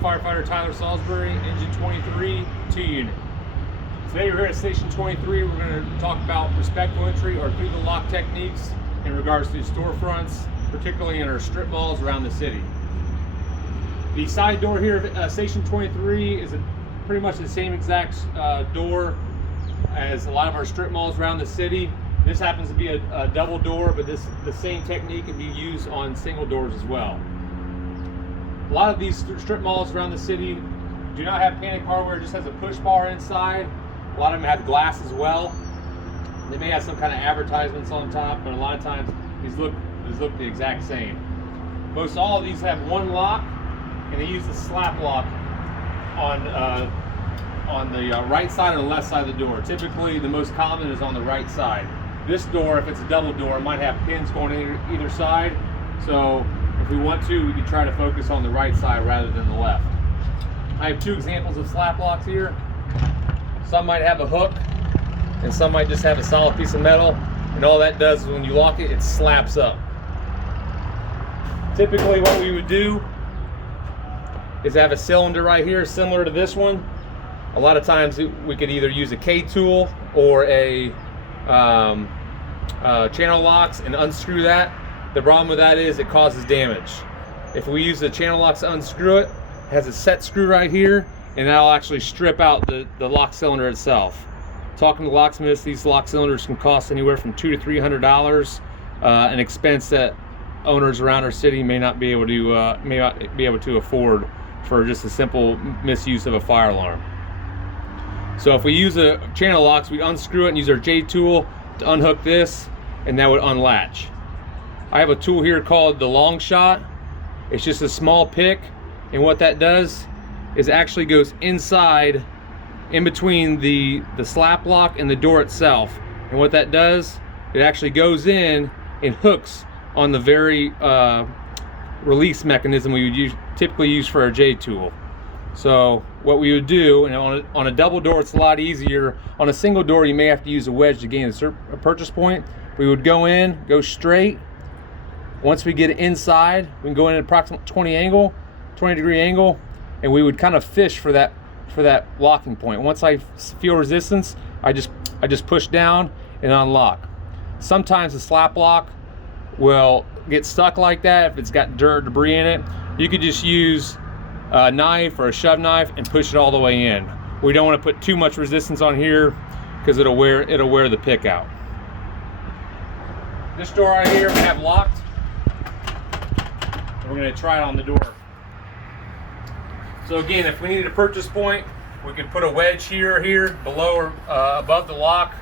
Firefighter Tyler Salisbury, Engine 23, 2 unit. Today we're here at Station 23. We're going to talk about respectful entry or through the lock techniques in regards to storefronts, particularly in our strip malls around the city. The side door here at Station 23 is pretty much the same exact door as a lot of our strip malls around the city. This happens to be a double door, but the same technique can be used on single doors as well. A lot of these strip malls around the city do not have panic hardware, it just has a push bar inside. A lot of them have glass as well. They may have some kind of advertisements on top, but a lot of times these look the exact same. Most all of these have one lock, and they use the slap lock on the right side or the left side of the door. Typically, the most common is on the right side. This door, if it's a double door, it might have pins going either side. So if we want to, we can try to focus on the right side rather than the left. I have two examples of slap locks here. Some might have a hook, and some might just have a solid piece of metal. And all that does is when you lock it, it slaps up. Typically what we would do is have a cylinder right here similar to this one. A lot of times we could either use a K-tool or a channel locks and unscrew that. The problem with that is it causes damage. If we use the channel locks to unscrew it, it has a set screw right here, and that'll actually strip out the lock cylinder itself. Talking to locksmiths, these lock cylinders can cost anywhere from $200 to $300, an expense that owners around our city may not be able to afford for just a simple misuse of a fire alarm. So if we use a channel locks, we unscrew it and use our J-tool to unhook this, and that would unlatch. I have a tool here called the Long Shot. It's just a small pick, and what that does is actually goes inside, in between the slap lock and the door itself. And what that does, it actually goes in and hooks on the very release mechanism we would typically use for our J-tool. So what we would do, and on a double door it's a lot easier. On a single door you may have to use a wedge to gain a purchase point. We would go in, go straight. Once we get inside, we can go in at approximately 20 degree angle, and we would kind of fish for that locking point. Once I feel resistance, I just push down and unlock. Sometimes the slap lock will get stuck like that if it's got dirt, debris in it. You could just use a knife or a shove knife and push it all the way in. We don't want to put too much resistance on here because it'll wear the pick out. This door right here we have locked. We're going to try it on the door. So again, if we needed a purchase point, we could put a wedge here, below or above the lock.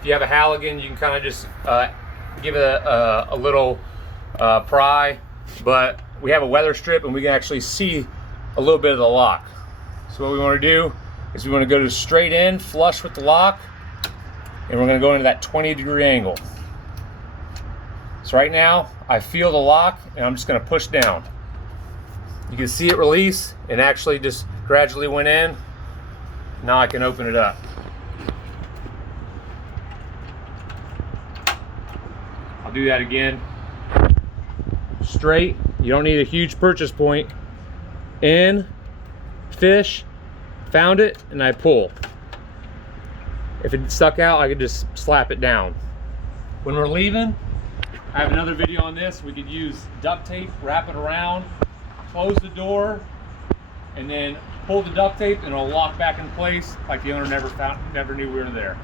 If you have a Halligan, you can kind of just give it a little pry, but we have a weather strip and we can actually see a little bit of the lock. So what we want to do is we want to go to straight in, flush with the lock, and we're going to go into that 20 degree angle. So right now, I feel the lock, and I'm just going to push down. You can see it release, and actually just gradually went in. Now I can open it up. I'll do that again. Straight, you don't need a huge purchase point. In, fish, found it, and I pull. If it stuck out, I could just slap it down. When we're leaving, I have another video on this. We could use duct tape, wrap it around, close the door, and then pull the duct tape, and it'll lock back in place like the owner never knew we were there.